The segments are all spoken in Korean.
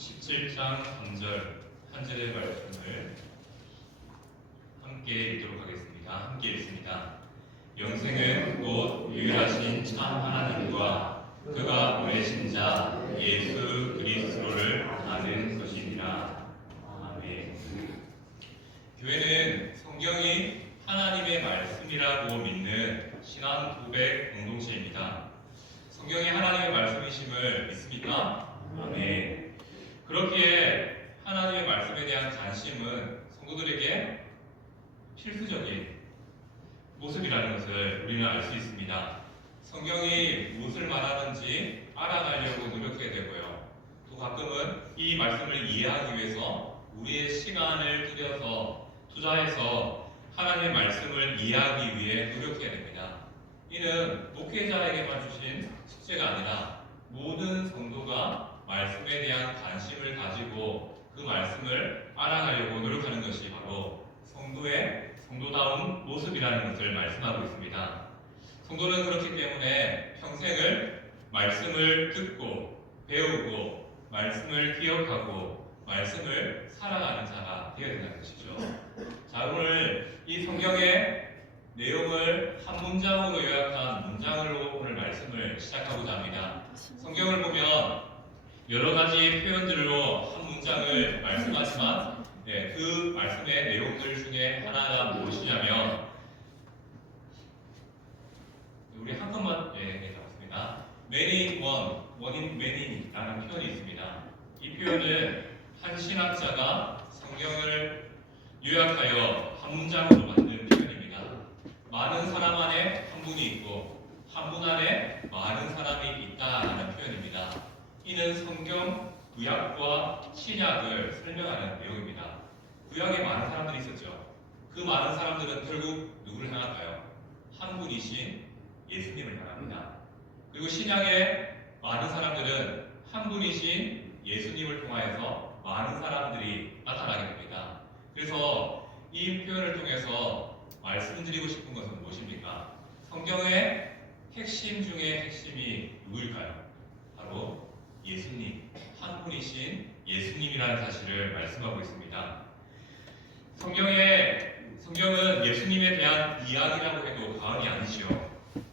17장 3절 한 절의 말씀을 함께 읽도록 하겠습니다. 함께 읽습니다. 영생은 곧 유일하신 참 하나님과 그가 보내신 자 예수 그리스도를 아는 것이니라. 아멘. 교회는 성경이 하나님의 말씀이라고 믿는 신앙 고백 공동체입니다. 성경이 하나님의 말씀이심을 믿습니까? 아멘. 그렇기에 하나님의 말씀에 대한 관심은 성도들에게 필수적인 모습이라는 것을 우리는 알 수 있습니다. 성경이 무엇을 말하는지 알아가려고 노력해야 되고요. 또 가끔은 이 말씀을 이해하기 위해서 우리의 시간을 들여서 투자해서 하나님의 말씀을 이해하기 위해 노력해야 됩니다. 이는 목회자에게만 주신 숙제가 아니라 모든 성도가 말씀에 대한 관심을 가지고 그 말씀을 알아가려고 노력하는 것이 바로 성도다운 모습이라는 것을 말씀하고 있습니다. 성도는 그렇기 때문에 평생을 말씀을 듣고 배우고 말씀을 기억하고 말씀을 살아가는 자가 되어야 된다는 것이죠. 자, 오늘 이 성경의 내용을 한 문장으로 요약한 문장으로 오늘 말씀을 시작하고자 합니다. 성경을 보면 여러 가지 표현들로 한 문장을 말씀하지만 그 말씀의 내용들 중에 하나가 무엇이냐면 우리 한 것만 잡았습니다. many one in many라는 표현이 있습니다. 이 표현은 한 신학자가 성경을 요약하여 한 문장으로 만든 표현입니다. 많은 사람 안에 한 분이 있고 한 분 안에 많은 사람이 있다라는 표현입니다. 이는 성경 구약과 신약을 설명하는 내용입니다. 구약에 많은 사람들이 있었죠. 그 많은 사람들은 결국 누구를 향할까요? 한 분이신 예수님을 향합니다. 그리고 신약에 많은 사람들은 한 분이신 예수님을 통하여서 많은 사람들이 나타나게 됩니다. 그래서 이 표현을 통해서 말씀드리고 싶은 것은 무엇입니까? 성경의 핵심 중에 핵심이 누구일까요? 바로 예수님, 한 분이신 예수님이라는 사실을 말씀하고 있습니다. 성경은 예수님에 대한 이야기라고 해도 과언이 아니죠.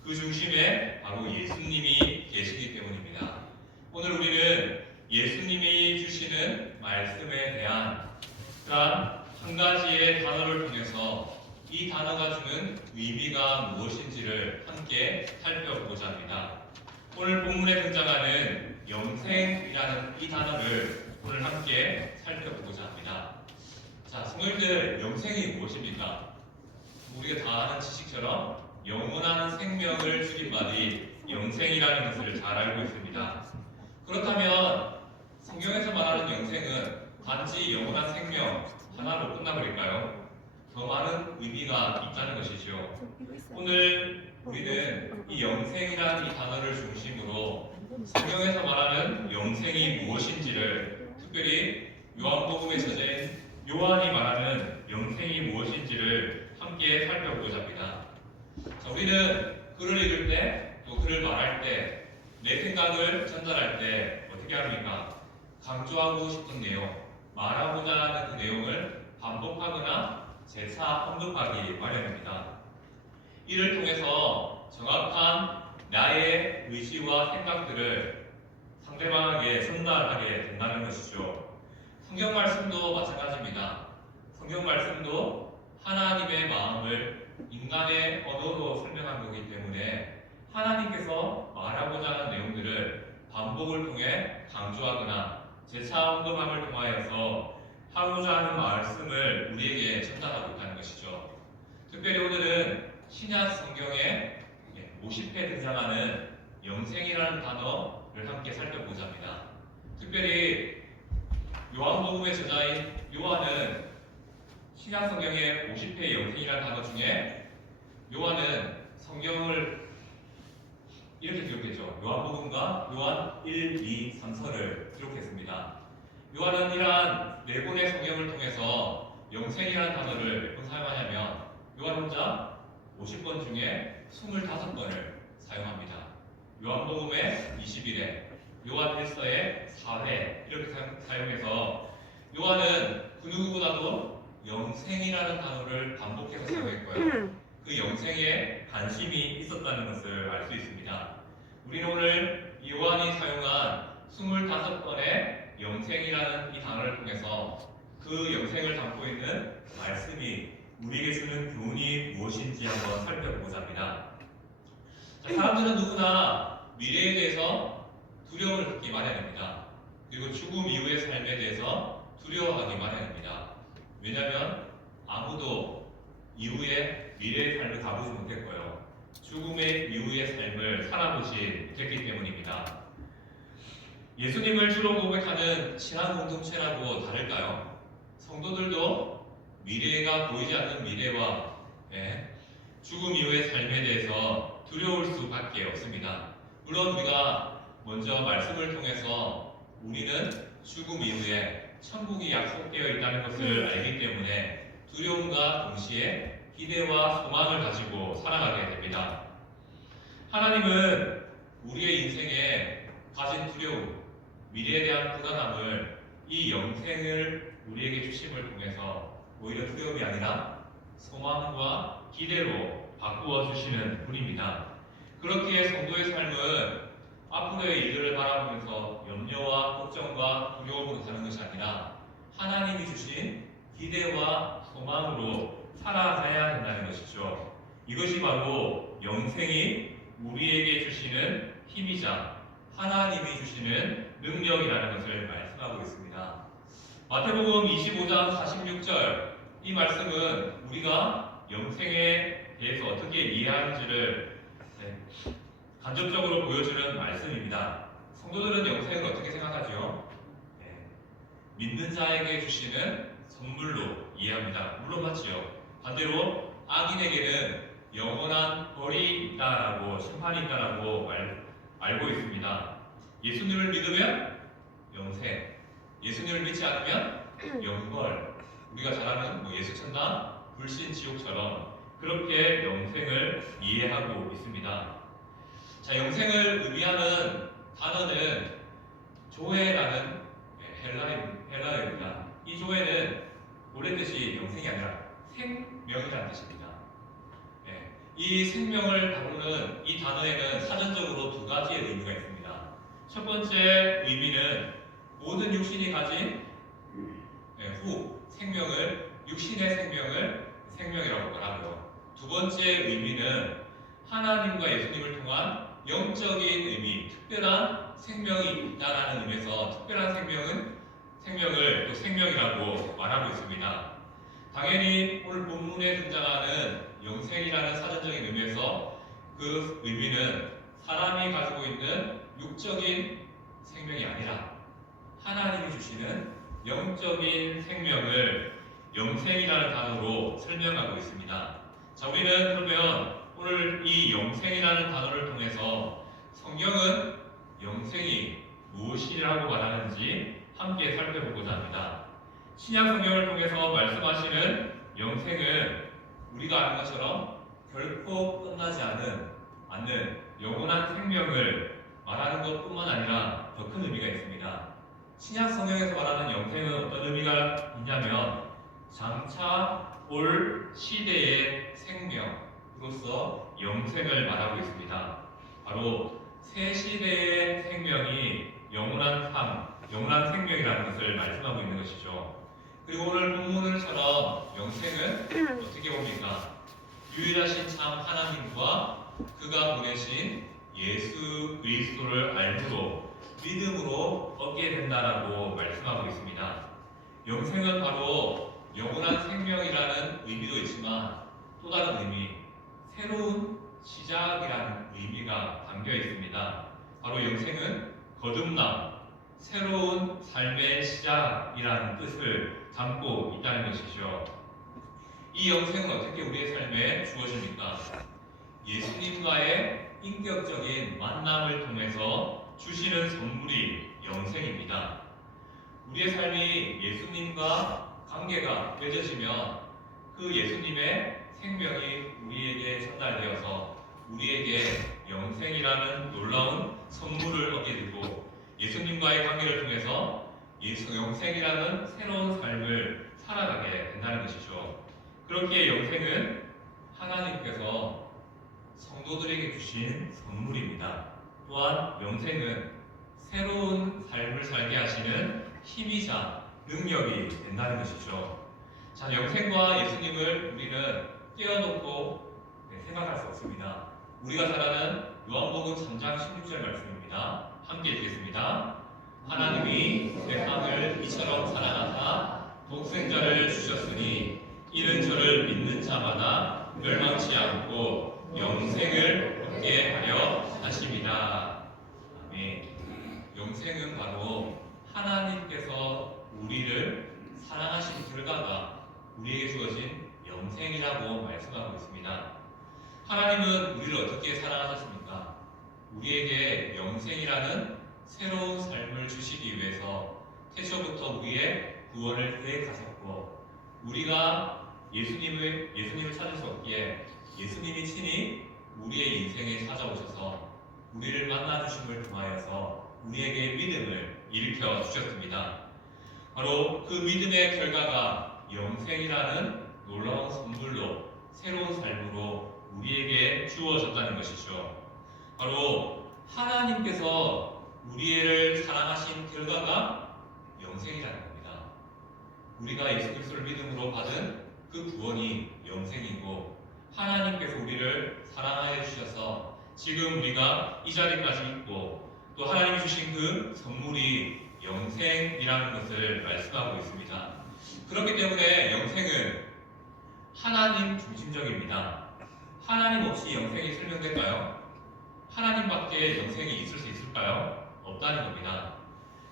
그 중심에 바로 예수님이 계시기 때문입니다. 오늘 우리는 예수님이 주시는 말씀에 대한 그러한 한 가지의 단어를 통해서 이 단어가 주는 의미가 무엇인지를 함께 살펴보고자 합니다. 오늘 본문에 등장하는 영생이라는 이 단어를 오늘 함께 살펴보고자 합니다. 자, 성도님들, 영생이 무엇입니까? 우리가 다 아는 지식처럼 영원한 생명을 줄임말이 영생이라는 것을 잘 알고 있습니다. 그렇다면 성경에서 말하는 영생은 단지 영원한 생명 하나로 끝나버릴까요? 더 많은 의미가 있다는 것이죠. 오늘 우리는 이 영생이라는 이 단어를 중심으로 성경에서 말하는 영생이 무엇인지를, 특별히 요한복음에 저자인 요한이 말하는 영생이 무엇인지를 함께 살펴보고자 합니다. 자, 우리는 글을 읽을 때, 또 글을 말할 때, 내 생각을 전달할 때 어떻게 합니까? 강조하고 싶은 내용, 말하고자 하는 그 내용을 반복하거나 재차 언급하기 마련입니다. 이를 통해서 정확한 나의 의지와 생각들을 상대방에게 전달하게 된다는 것이죠. 성경 말씀도 마찬가지입니다. 성경 말씀도 하나님의 마음을 인간의 언어로 설명한 거기 때문에 하나님께서 말하고자 하는 내용들을 반복을 통해 강조하거나 재차 언급함을 통하여서 하고자 하는 말씀을 우리에게 전달하고 있다는 것이죠. 특별히 오늘은 신약 성경에 50회 등장하는 영생이라는 단어를 함께 살펴보고자 합니다. 특별히 요한복음의 저자인 요한은 신약 성경의 50회 영생이라는 단어 중에 요한은 성경을 이렇게 기록했죠. 요한복음과 요한 1, 2, 3서를 기록했습니다. 요한은 이러한 네 권의 성경을 통해서 영생이라는 단어를 몇 번 사용하냐면 요한 혼자 50번 중에 25번을 사용합니다. 요한복음에 21회, 요한 1서의 4회 이렇게 사용해서 요한은 그 누구보다도 영생이라는 단어를 반복해서 사용했고요. 그 영생에 관심이 있었다는 것을 알 수 있습니다. 우리는 오늘 요한이 사용한 25번의 영생이라는 이 단어를 통해서 그 영생을 담고 있는 말씀이 우리에게 주는 교훈이 무엇인지 한번 살펴보고자 합니다. 자, 사람들은 누구나 미래에 대해서 두려움을 갖기 마련입니다. 그리고 죽음 이후의 삶에 대해서 두려워하기 마련입니다. 왜냐하면 아무도 이후의 미래의 삶을 가보지 못했고요. 죽음의 이후의 삶을 살아보지 못했기 때문입니다. 예수님을 주로 고백하는 신앙 공동체라고 다를까요? 성도들도 미래가 보이지 않는 미래와 죽음 이후의 삶에 대해서 두려울 수밖에 없습니다. 물론 우리가 먼저 말씀을 통해서 우리는 죽음 이후에 천국이 약속되어 있다는 것을 알기 때문에 두려움과 동시에 기대와 소망을 가지고 살아가게 됩니다. 하나님은 우리의 인생에 가진 두려움, 미래에 대한 불안함을 이 영생을 우리에게 주심을 통해서 오히려 두려움이 아니라 소망과 기대로 바꾸어 주시는 분입니다. 그렇기에 성도의 삶은 앞으로의 일들을 바라보면서 염려와 걱정과 두려움으로 사는 것이 아니라 하나님이 주신 기대와 소망으로 살아가야 된다는 것이죠. 이것이 바로 영생이 우리에게 주시는 힘이자 하나님이 주시는 능력이라는 것을 말씀하고 있습니다. 마태복음 25장 46절 이 말씀은 우리가 영생에 대해서 어떻게 이해하는지를 간접적으로 보여주는 말씀입니다. 성도들은 영생을 어떻게 생각하죠? 믿는 자에게 주시는 선물로 이해합니다. 물론 맞지요. 반대로 악인에게는 영원한 벌이 있다라고 심판이 있다라고 알고 있습니다. 예수님을 믿으면 영생, 예수님을 믿지 않으면 영벌. 우리가 잘 아는 예수 천당, 불신 지옥처럼 그렇게 영생을 이해하고 있습니다. 자, 영생을 의미하는 단어는 조회라는 헬라어입니다. 이 조회는 원래 뜻이 영생이 아니라 생명이라는 뜻입니다. 이 생명을 다루는 이 단어에는 사전적으로 두 가지의 의미가 있습니다. 첫 번째 의미는 모든 육신이 가진 생명을, 육신의 생명을 생명이라고 말하고요. 두 번째 의미는 하나님과 예수님을 통한 영적인 의미, 특별한 생명이 있다라는 의미에서 특별한 생명을 또 생명이라고 말하고 있습니다. 당연히 오늘 본문에 등장하는 영생이라는 사전적인 의미에서 그 의미는 사람이 가지고 있는 육적인 생명이 아니라 하나님이 주시는 영적인 생명을 영생이라는 단어로 설명하고 있습니다. 자, 우리는 그러면 오늘 이 영생이라는 단어를 통해서 성경은 영생이 무엇이라고 말하는지 함께 살펴보고자 합니다. 신약 성경을 통해서 말씀하시는 영생은 우리가 아는 것처럼 결코 끝나지 않는 영원한 생명을 말하는 것뿐만 아니라 더 큰 의미가 있습니다. 신약 성경에서 말하는 영생은 어떤 의미가 있냐면 장차 올 시대의 생명으로서 영생을 말하고 있습니다. 바로 새 시대의 생명이 영원한 삶, 영원한 생명이라는 것을 말씀하고 있는 것이죠. 그리고 오늘 본문을처럼 영생은 어떻게 봅니까? 유일하신 참 하나님과 그가 보내신 예수 그리스도를 알므로 믿음으로 얻게 된다라고 말씀하고 있습니다. 영생은 바로 영원한 생명이라는 의미도 있지만 또 다른 의미, 새로운 시작이라는 의미가 담겨 있습니다. 바로 영생은 거듭남, 새로운 삶의 시작이라는 뜻을 담고 있다는 것이죠. 이 영생은 어떻게 우리의 삶에 주어집니까? 예수님과의 인격적인 만남을 통해서 주시는 선물이 영생입니다. 우리의 삶이 예수님과 관계가 맺어지면 그 예수님의 생명이 우리에게 전달되어서 우리에게 영생이라는 놀라운 선물을 얻게 되고 예수님과의 관계를 통해서 영생이라는 새로운 삶을 살아가게 된다는 것이죠. 그렇기에 영생은 하나님께서 성도들에게 주신 선물입니다. 또한 영생은 새로운 삶을 살게 하시는 힘이자 능력이 된다는 것이죠. 자, 영생과 예수님을 우리는 떼어놓고 생각할 수 없습니다. 우리가 잘 아는 요한복음 3장 16절 말씀입니다. 함께 읽겠습니다. 하나님이 세상을 이처럼 사랑하사 독생자를 주셨으니 이는 저를 믿는 자마다 멸망치 않고 영생을 얻게 하려 하심이다. 아멘. 영생은 바로 하나님께서 우리를 사랑하신 결과가 우리에게 주어진 영생이라고 말씀하고 있습니다. 하나님은 우리를 어떻게 사랑하셨습니까? 우리에게 영생이라는 새로운 삶을 주시기 위해서 태초부터 우리의 구원을 계획하셨고, 우리가 예수님을 찾을 수 없기에 예수님이 친히 우리의 인생에 찾아오셔서 우리를 만나주심을 통하여서 우리에게 믿음을 일으켜 주셨습니다. 바로 그 믿음의 결과가 영생이라는 놀라운 선물로 새로운 삶으로 우리에게 주어졌다는 것이죠. 바로 하나님께서 우리를 사랑하신 결과가 영생이라는 겁니다. 우리가 예수 그리스도를 믿음으로 받은 그 구원이 영생이고, 하나님께서 우리를 사랑하여 주셔서 지금 우리가 이 자리까지 있고, 또 하나님이 주신 그 선물이 영생이라는 것을 말씀하고 있습니다. 그렇기 때문에 영생은 하나님 중심적입니다. 하나님 없이 영생이 설명될까요? 하나님밖에 영생이 있을 수 있을까요? 없다는 겁니다.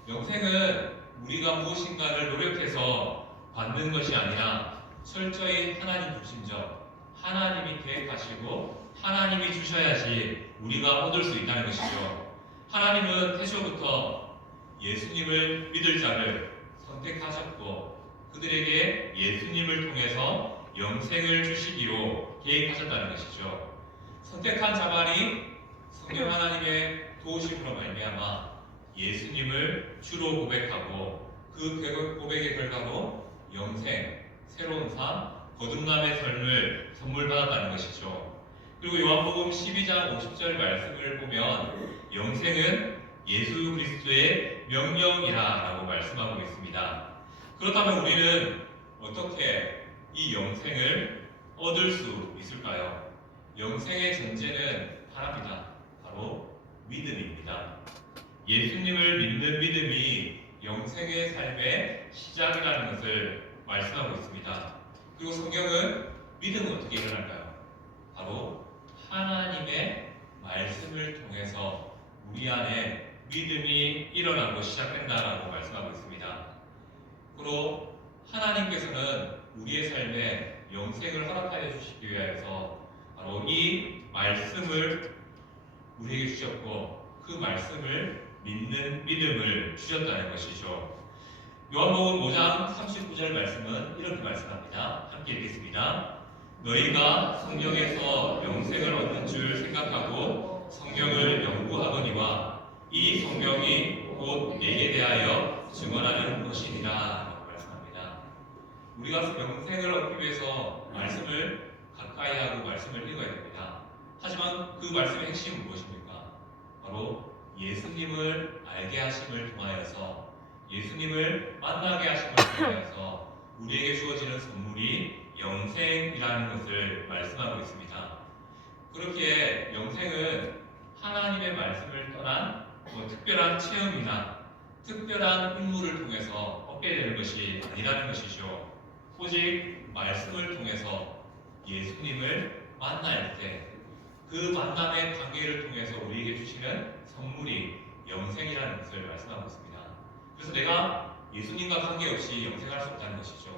영생은 우리가 무엇인가를 노력해서 받는 것이 아니라 철저히 하나님 중심적, 하나님이 계획하시고 하나님이 주셔야지 우리가 얻을 수 있다는 것이죠. 하나님은 태초부터 예수님을 믿을 자를 선택하셨고 그들에게 예수님을 통해서 영생을 주시기로 계획하셨다는 것이죠. 선택한 자만이 성령 하나님의 도우심으로 말미암아 예수님을 주로 고백하고 그 고백의 결과로 영생, 새로운 삶, 거듭남의 삶을 선물 받았다는 것이죠. 그리고 요한복음 12장 50절 말씀을 보면 영생은 예수 그리스도의 명령이라고 말씀하고 있습니다. 그렇다면 우리는 어떻게 이 영생을 얻을 수 있을까요? 영생의 전제는 하나입니다. 바로 믿음입니다. 예수님을 믿는 믿음이 영생의 삶의 시작이라는 것을 말씀하고 있습니다. 그리고 성경은 믿음은 어떻게 일어날까요? 바로 하나님의 말씀을 통해서 우리 안에 믿음이 일어나고 시작된다라고 말씀하고 있습니다. 그리고 하나님께서는 우리의 삶에 영생을 허락하여 주시기 위해서 바로 이 말씀을 우리에게 주셨고 그 말씀을 믿는 믿음을 주셨다는 것이죠. 요한복음 5장 39절 말씀은 이렇게 말씀합니다. 함께 읽겠습니다. 너희가 성경에서 영생을 얻는 줄 생각하고 성경을 연구하거니와 이 성경이 곧 내게 대하여 증언하는 것이니라 라고 말씀합니다. 우리가 영생을 얻기 위해서 말씀을 가까이 하고 말씀을 읽어야 됩니다. 하지만 그 말씀의 핵심은 무엇입니까? 바로 예수님을 알게 하심을 통하여서 예수님을 만나게 하심을 통하여서 우리에게 주어지는 선물이 영생이라는 것을 말씀하고 있습니다. 그렇기에 영생은 하나님의 말씀을 떠난 특별한 체험이나 특별한 임무를 통해서 얻게 되는 것이 아니라는 것이죠. 오직 말씀을 통해서 예수님을 만날 때 그 만남의 관계를 통해서 우리에게 주시는 선물이 영생이라는 것을 말씀하고 있습니다. 그래서 내가 예수님과 관계없이 영생할 수 없다는 것이죠.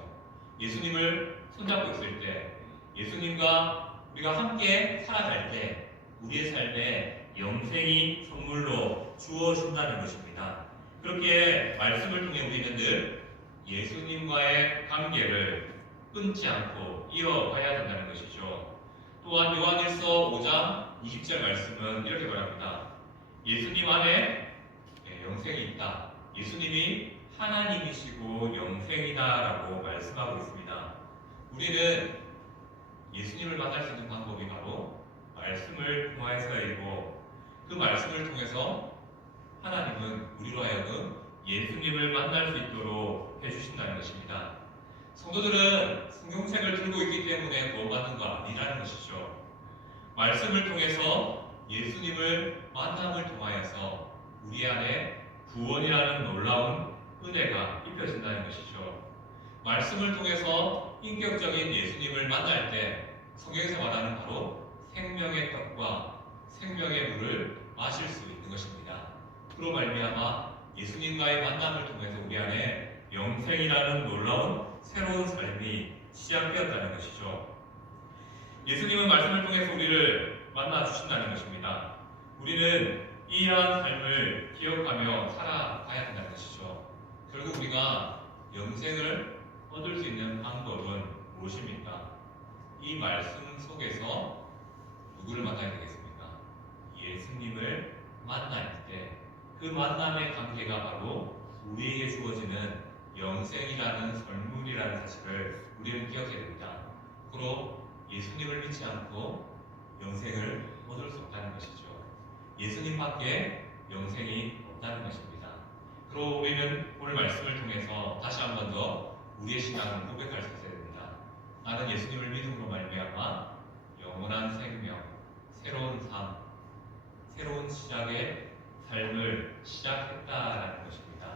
예수님을 손잡고 있을 때, 예수님과 우리가 함께 살아갈 때 우리의 삶에 영생이 선물로 주어진다는 것입니다. 그렇게 말씀을 통해 우리는 늘 예수님과의 관계를 끊지 않고 이어가야 된다는 것이죠. 또한 요한일서 5장 20절 말씀은 이렇게 말합니다. 예수님 안에 영생이 있다. 예수님이 하나님이시고 영생이다라고 말씀하고 있습니다. 우리는 예수님을 만날 수 있는 방법이 바로 말씀을 통해서이고, 그 말씀을 통해서 하나님은 우리로 하여금 예수님을 만날 수 있도록 해주신다는 것입니다. 성도들은 성경책을 들고 있기 때문에 구원받는 거 아니라는 것이죠. 말씀을 통해서 예수님을 만남을 통하여서 우리 안에 구원이라는 놀라운 은혜가 입혀진다는 것이죠. 말씀을 통해서 인격적인 예수님을 만날 때 성경에서 말하는 바로 생명의 떡과 생명의 물을 마실 수 있는 것입니다. 그로 말미암아 예수님과의 만남을 통해서 우리 안에 영생이라는 놀라운 새로운 삶이 시작되었다는 것이죠. 예수님은 말씀을 통해서 우리를 만나 주신다는 것입니다. 우리는 이러한 삶을 기억하며 살아가야 한다는 것이죠. 결국 우리가 영생을 얻을 수 있는 방법은 무엇입니까? 이 말씀 속에서 누구를 만나야 되겠습니까? 예수님을 만날 때 그 만남의 관계가 바로 우리에게 주어지는 영생이라는 선물이라는 사실을 우리는 기억해야 됩니다. 그로 예수님을 믿지 않고 영생을 얻을 수 없다는 것이죠. 예수님밖에 영생이 없다는 것입니다. 그리고 우리는 오늘 말씀을 통해서 다시 한 번 더 우리의 신앙을 고백할 수 있어야 됩니다. 나는 예수님을 믿음으로 말미암아 영원한 생명, 새로운 삶, 새로운 시작의 삶을 시작했다라는 것입니다.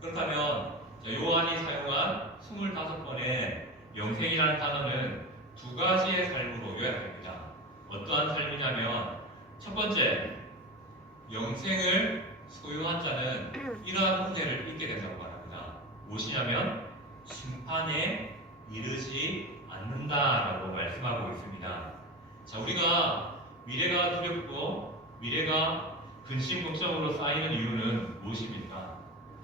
그렇다면 요한이 사용한 25번의 영생이라는 단어는 두 가지의 삶으로 요약됩니다. 어떠한 삶이냐면, 첫 번째, 영생을 소유한 자는 이러한 은혜를 입게 된다고 말합니다. 무엇이냐면 심판에 이르지 않는다라고 말씀하고 있습니다. 자, 우리가 미래가 두렵고 미래가 근심 걱정으로 쌓이는 이유는 무엇입니까?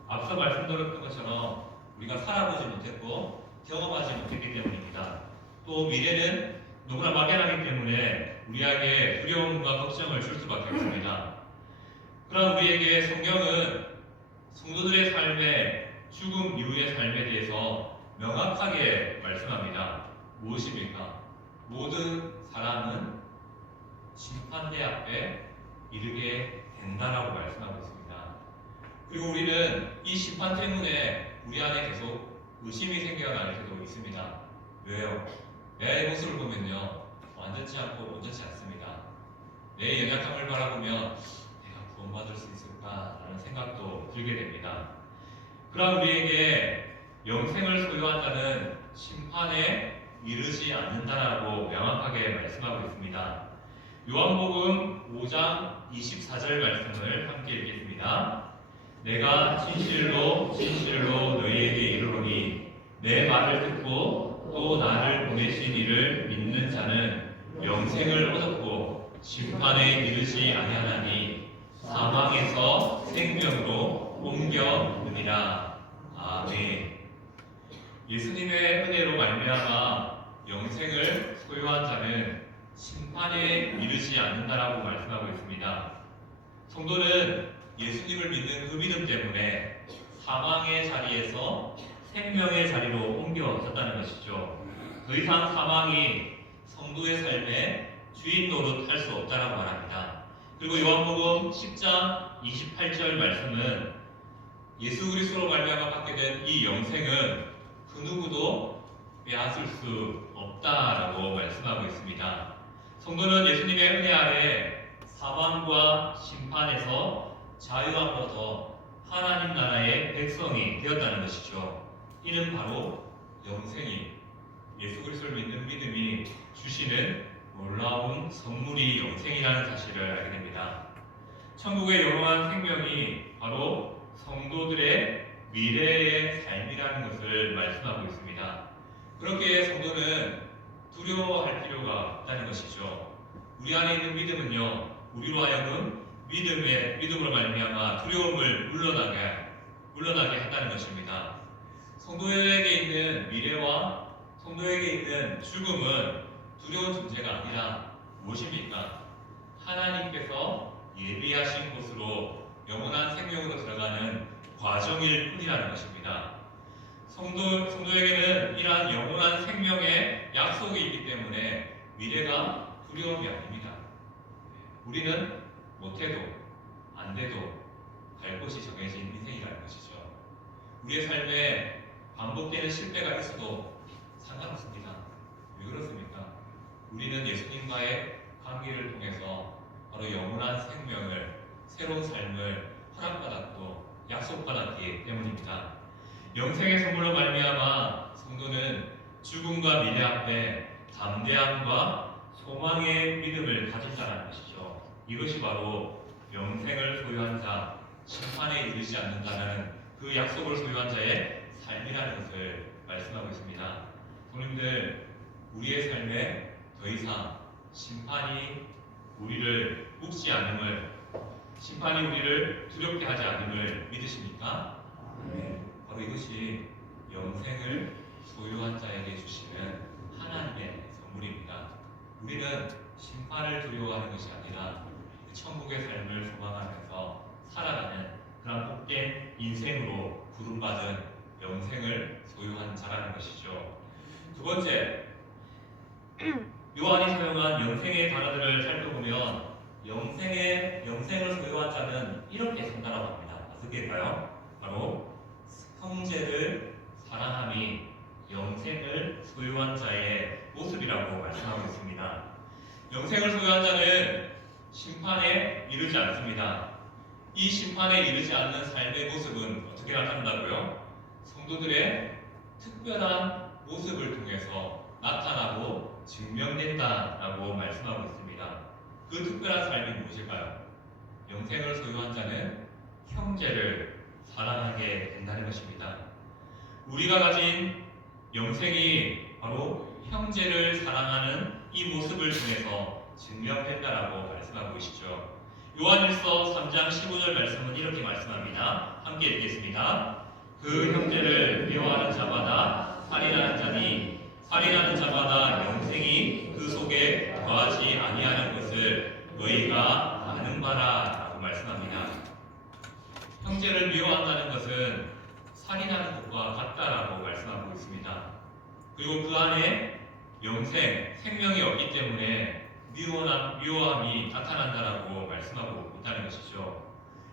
앞서 말씀드렸던 것처럼 우리가 살아보지 못했고 경험하지 못했기 때문입니다. 또 미래는 누구나 막연하기 때문에 우리에게 두려움과 걱정을 줄 수밖에 없습니다. 그러나 우리에게 성경은 성도들의 삶의 죽음 이후의 삶에 대해서 명확하게 말씀합니다. 무엇입니까? 모든 사람은 심판대 앞에 이르게 된다라고 말씀하고 있습니다. 그리고 우리는 이 심판 때문에 우리 안에 계속 의심이 생겨날 때도 있습니다. 왜요? 내 모습을 보면요, 완전치 않고 온전치 않습니다. 내 연약함을 바라보면 내가 구원받을 수 있을까라는 생각도 들게 됩니다. 그러나 우리에게 영생을 소유한 자는 심판에 이르지 않는다라고 명확하게 말씀하고 있습니다. 요한복음 5장 24절 말씀을 함께 읽겠습니다. 내가 진실로 진실로 너희에게 이르노니 내 말을 듣고 또 나를 보내신 이를 믿는 자는 영생을 얻었고 심판에 이르지 아니하나니 사망에서 생명으로 옮겨느니라. 아멘. 예수님의 은혜로 말미암아 영생을 소유한 자는 심판에 이르지 않는다라고 말씀하고 있습니다. 성도는 예수님을 믿는 그 믿음 때문에 사망의 자리에서 생명의 자리로 옮겨졌다는 것이죠. 더 이상 사망이 성도의 삶에 주인 노릇할 수 없다라고 말합니다. 그리고 요한복음 10장 28절 말씀은 예수 그리스도로 말미암아 받게 된 이 영생은 그 누구도 빼앗을 수 없다라고 말씀하고 있습니다. 성도는 예수님의 은혜 아래 사망과 심판에서 자유함으로써 하나님 나라의 백성이 되었다는 것이죠. 이는 바로 영생이 예수 그리스도를 믿는 믿음이 주시는 놀라운 선물이 영생이라는 사실을 알게 됩니다. 천국의 영원한 생명이 바로 성도들의 미래의 삶이라는 것을 말씀하고 있습니다. 그렇게 성도는 두려워할 필요가 없다는 것이죠. 우리 안에 있는 믿음은요, 우리로 하여금 믿음으로 말미암아 두려움을 물러나게 한다는 것입니다. 성도에게 있는 미래와 성도에게 있는 죽음은 두려운 존재가 아니라 무엇입니까? 하나님께서 예비하신 곳으로 영원한 생명으로 들어가는 과정일 뿐이라는 것입니다. 성도에게는 이러한 영원한 생명의 약속이 있기 때문에 미래가 두려움이 아닙니다. 우리는 못해도 안 돼도 갈 곳이 정해진 인생이라는 것이죠. 우리의 삶에 반복되는 실패가 있어도 상관없습니다. 왜 그렇습니까? 우리는 예수님과의 관계를 통해서 바로 영원한 생명을, 새로운 삶을 허락받았고 약속받았기 때문입니다. 영생의 선물로 말미암아 성도는 죽음과 미래 앞에 담대함과 소망의 믿음을 가진다는 것이죠. 이것이 바로 영생을 소유한 자, 심판에 이르지 않는다는 그 약속을 소유한 자의 삶이라는 것을 말씀하고 있습니다. 성도님들, 우리의 삶에 더 이상 심판이 우리를 묶지 않음을, 심판이 우리를 두렵게 하지 않음을 믿으십니까? 네. 바로 이것이 영생을 소유한 자에게 주시는 하나님의 선물입니다. 우리는 심판을 두려워하는 것이 아니라 천국의 삶을 소망하면서 살아가는 그런 복된 인생으로 부름받은 영생을 소유한 자라는 것이죠. 두 번째, 요한이 사용한 영생의 단어들을 살펴보면 영생을 소유한 자는 이렇게 산다라고 합니다. 어떻게일까요? 바로 형제를 사랑함이 영생을 소유한 자의 모습이라고 말씀하고 있습니다. 영생을 소유한 자는 심판에 이르지 않습니다. 이 심판에 이르지 않는 삶의 모습은 어떻게 나타난다고요? 성도들의 특별한 모습을 통해서 나타나고 증명된다라고 말씀하고 있습니다. 그 특별한 삶이 무엇일까요? 영생을 소유한 자는 형제를 사랑하게 된다는 것입니다. 우리가 가진 영생이 바로 형제를 사랑하는 이 모습을 통해서 증명된다라고 말씀하고 계시죠. 요한일서 3장 15절 말씀은 이렇게 말씀합니다. 함께 읽겠습니다. 그 형제를 미워하는 자마다 살인하는 자니 살인하는 자마다 영생이 그 속에 거하지 아니하는 것을 너희가 아는 바라라고 말씀합니다. 형제를 미워한다는 것은 살인하는 것과 같다라고 말씀하고 있습니다. 그리고 그 안에 영생, 생명이 없기 때문에 미워함이 나타난다라고 말씀하고 있다는 것이죠.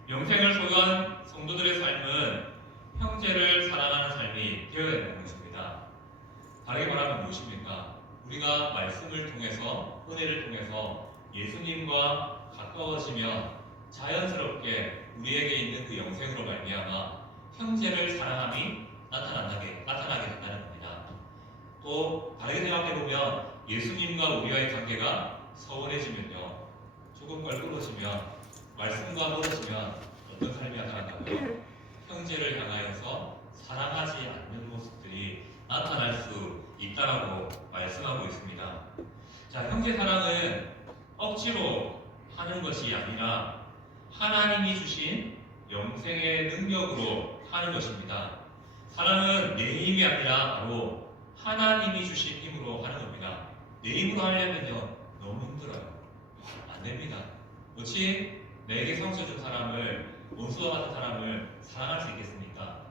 영생을 소유한 성도들의 삶은 형제를 사랑하는 삶이 되어야 되는 것입니다. 다르게 말하면 무엇입니까? 우리가 말씀을 통해서, 은혜를 통해서 예수님과 가까워지면 자연스럽게 우리에게 있는 그 영생으로 말미암아 형제를 사랑함이 나타나게 된다는 겁니다. 또 다르게 생각해보면 예수님과 우리와의 관계가 서운해지면요, 조금 껄끄러지면, 말씀과 멀어지면 어떤 삶이 나타난다고요? 형제를 향하여서 사랑하지 않는 모습들이 나타날 수 있다라고 말씀하고 있습니다. 자, 형제 사랑은 억지로 하는 것이 아니라 하나님이 주신 영생의 능력으로 하는 것입니다. 사랑은 내 힘이 아니라 바로 하나님이 주신 힘으로 하는 겁니다. 내 힘으로 하려면요, 너무 힘들어요. 안 됩니다. 어찌 내게 상처 준 사람을, 원수와 같은 사람을 사랑할 수 있겠습니까?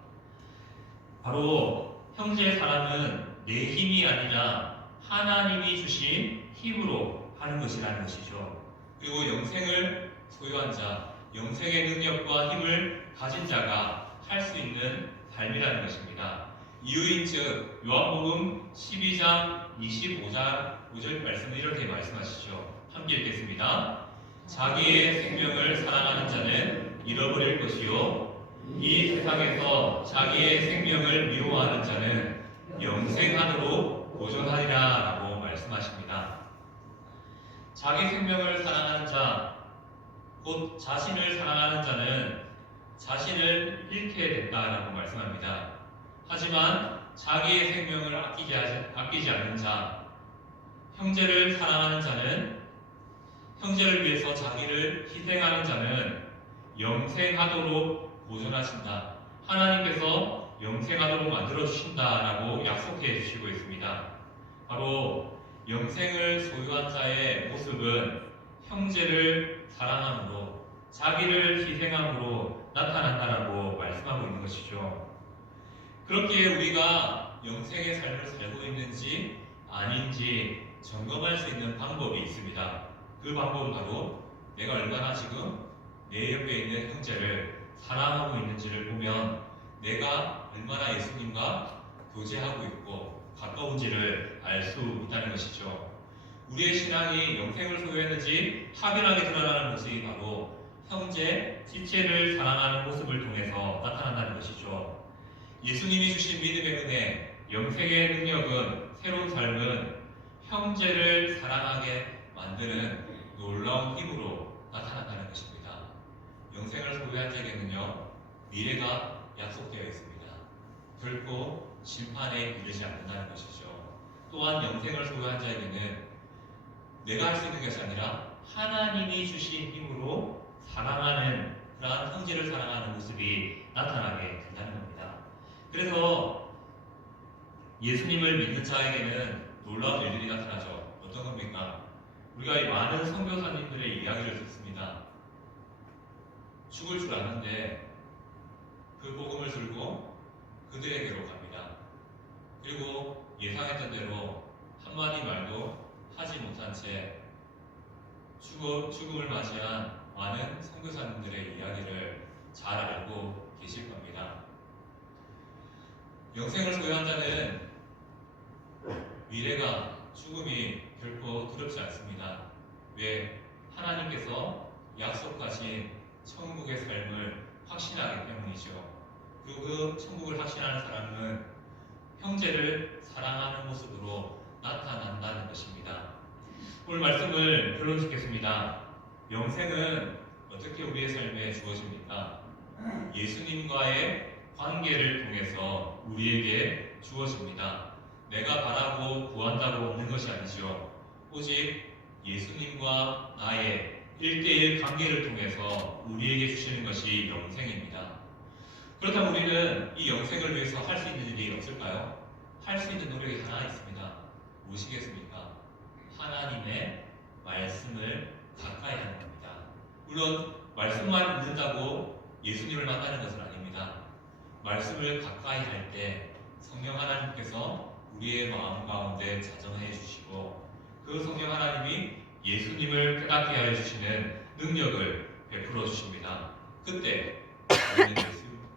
바로 형제의 사랑은 내 힘이 아니라 하나님이 주신 힘으로 하는 것이라는 것이죠. 그리고 영생을 소유한 자, 영생의 능력과 힘을 가진 자가 할 수 있는 삶이라는 것입니다. 이유인즉 요한복음 12장 25절 말씀은 이렇게 말씀하시죠. 함께 읽겠습니다. 자기의 생명을 사랑하는 자는 잃어버릴 것이요 이 세상에서 자기의 생명을 미워하는 자는 영생하도록 보존하리라 라고 말씀하십니다. 자기 생명을 사랑하는 자, 곧 자신을 사랑하는 자는 자신을 잃게 된다라고 말씀합니다. 하지만 자기의 생명을 아끼지 않는 자, 형제를 사랑하는 자는, 형제를 위해서 자기를 희생하는 자는 영생하도록 보존하신다. 하나님께서 영생하도록 만들어주신다라고 약속해 주시고 있습니다. 바로 영생을 소유한 자의 모습은 형제를 사랑함으로 자기를 희생함으로 나타난다라고 말씀하고 있는 것이죠. 그렇게 우리가 영생의 삶을 살고 있는지 아닌지 점검할 수 있는 방법이 있습니다. 그 방법은 바로 내가 얼마나 지금 내 옆에 있는 형제를 사랑하고 있는지를 보면 내가 얼마나 예수님과 교제하고 있고 가까운지를 알 수 있다는 것이죠. 우리의 신앙이 영생을 소유했는지 확연하게 드러나는 모습이 바로 형제, 지체를 사랑하는 모습을 통해서 나타난다는 것이죠. 예수님이 주신 믿음의 은혜, 영생의 능력은, 새로운 삶은 형제를 사랑하게 만드는 놀라운 힘으로 나타난다는 것입니다. 영생을 소유한 자에게는요, 미래가 약속되어 있습니다. 결코 심판에 이르지 않는다는 것이죠. 또한 영생을 소유한 자에게는 내가 할 수 있는 것이 아니라 하나님이 주신 힘으로 사랑하는 그러한 형제를 사랑하는 모습이 나타나게 된다는 겁니다. 그래서 예수님을 믿는 자에게는 놀라운 일들이 나타나죠. 어떤 겁니까? 우리가 이 많은 선교사님들의 이야기를 듣습니다. 죽을 줄 아는데 그 복음을 들고 그들에게로 갑니다. 그리고 예상했던 대로 한마디 말도 하지 못한 채 죽음을 맞이한 많은 선교사님들의 이야기를 잘 알고 계실 겁니다. 영생을 소유한 자는 미래가, 죽음이 결코 두렵지 않습니다. 왜? 하나님께서 약속하신 천국의 삶을 확신하기 때문이죠. 그리고 그 천국을 확신하는 사람은 형제를 사랑하는 모습으로 나타난다는 것입니다. 오늘 말씀을 결론 짓겠습니다. 영생은 어떻게 우리의 삶에 주어집니까? 예수님과의 관계를 통해서 우리에게 주어집니다. 내가 바라고 구한다고 없는 것이 아니죠. 오직 예수님과 나의 1대1 관계를 통해서 우리에게 주시는 것이 영생입니다. 그렇다면 우리는 이 영생을 위해서 할 수 있는 일이 없을까요? 할 수 있는 노력이 하나 있습니다. 무엇이겠습니까? 하나님의 말씀을 가까이 하는 겁니다. 물론 말씀만 읽는다고 예수님을 만나는 것은 아닙니다. 말씀을 가까이 할 때 성령 하나님께서 우리의 마음 가운데 자정해 주시고 그 성령 하나님이 예수님을 깨닫게 하여 주시는 능력을 베풀어 주십니다. 그때 우리는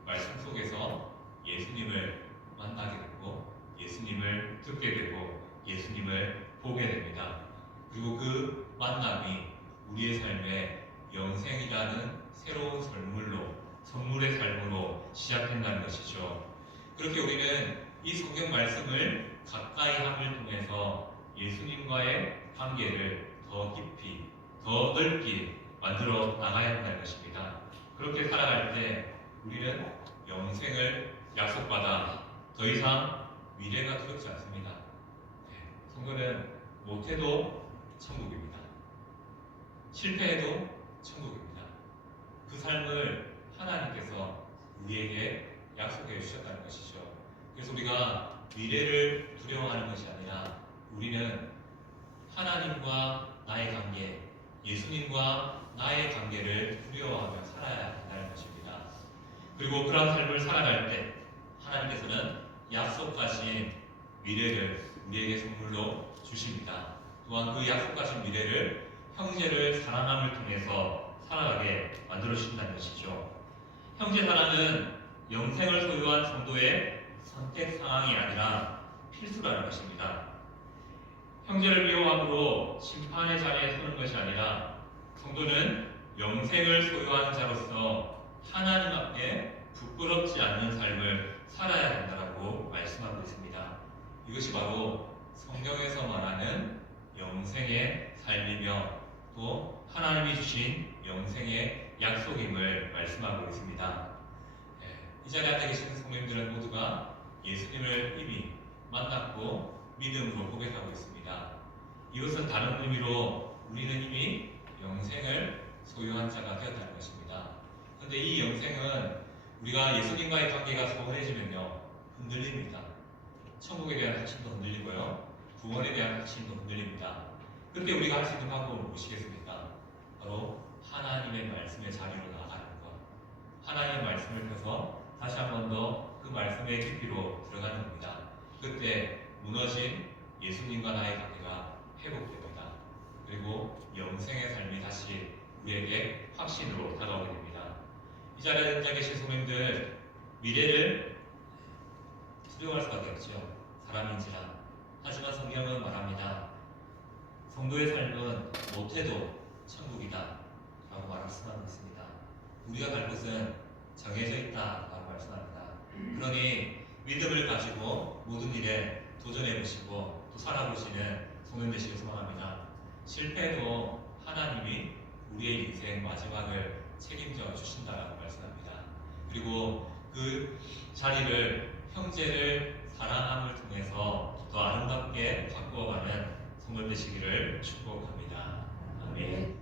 말씀 속에서 예수님을 만나게 되고 예수님을 듣게 되고 예수님을 보게 됩니다. 그리고 그 만남이 우리의 삶에 영생이라는 새로운 선물의 삶으로 시작된다는 것이죠. 그렇게 우리는 이 성경 말씀을 가까이 함을 통해서 예수님과의 관계를 더 깊이, 더 넓게 만들어 나가야 한다는 것입니다. 그렇게 살아갈 때 우리는 영생을 약속받아 더 이상 미래가 두렵지 않습니다. 성도는 못해도 천국입니다. 실패해도 천국입니다. 그 삶을 하나님께서 우리에게 약속해 주셨다는 것이죠. 그래서 우리가 미래를 두려워하는 것이 아니라 우리는 하나님과 나의 관계, 예수님과 나의 관계를 두려워하며 살아야 한다는 것입니다. 그리고 그런 삶을 살아갈 때 하나님께서는 약속하신 미래를 우리에게 선물로 주십니다. 또한 그 약속하신 미래를 형제를 사랑함을 통해서 살아가게 만들어 주신다는 것이죠. 형제 사랑은 영생을 소유한 성도의 선택 상황이 아니라 필수라는 것입니다. 형제를 미워함으로 심판의 자리에 서는 것이 아니라 성도는 영생을 소유한 자로서 하나님 앞에 부끄럽지 않는 삶을 살아야 한다고 말씀하고 있습니다. 이것이 바로 성경에서 말하는 영생의 삶이며 또 하나님이 주신 영생의 약속임을 말씀하고 있습니다. 이 자리에 앉아 계시는 성도님들은 모두가 예수님을 이미 만났고 믿음으로 고백하고 있습니다. 이것은 다른 의미로 우리는 이미 영생을 소유한 자가 되었다는 것입니다. 그런데 이 영생은 우리가 예수님과의 관계가 소원해지면요 흔들립니다. 천국에 대한 확신도 흔들리고요 구원에 대한 확신도 흔들립니다. 그때 우리가 할 수 있는 방법은 무엇이겠습니까? 바로 하나님의 말씀의 자리로 나아가는 것. 하나님의 말씀을 펴서 다시 한 번 더 그 말씀의 깊이로 들어가는 겁니다. 그때 무너진 예수님과 나의 관계가 회복됩니다. 그리고 영생의 삶이 다시 우리에게 확신으로 다가오게 됩니다. 이 자리에 앉아 계신 성도님들, 미래를 두려워할 수밖에 없죠. 사람인지라. 하지만 성경은 말합니다. 성도의 삶은 못해도 천국이다 라고 말씀하고 있습니다. 우리가 갈 곳은 정해져 있다 라고 말씀합니다. 그러니 믿음을 가지고 모든 일에 도전해 보시고 또 살아보시는 성도 되시길 소망합니다. 실패도 하나님이 우리의 인생 마지막을 책임져 주신다라고 말씀합니다. 그리고 그 자리를 형제를 사랑함을 통해서 더 아름답게 바꾸어가는 성도 되시기를 축복합니다. 아멘.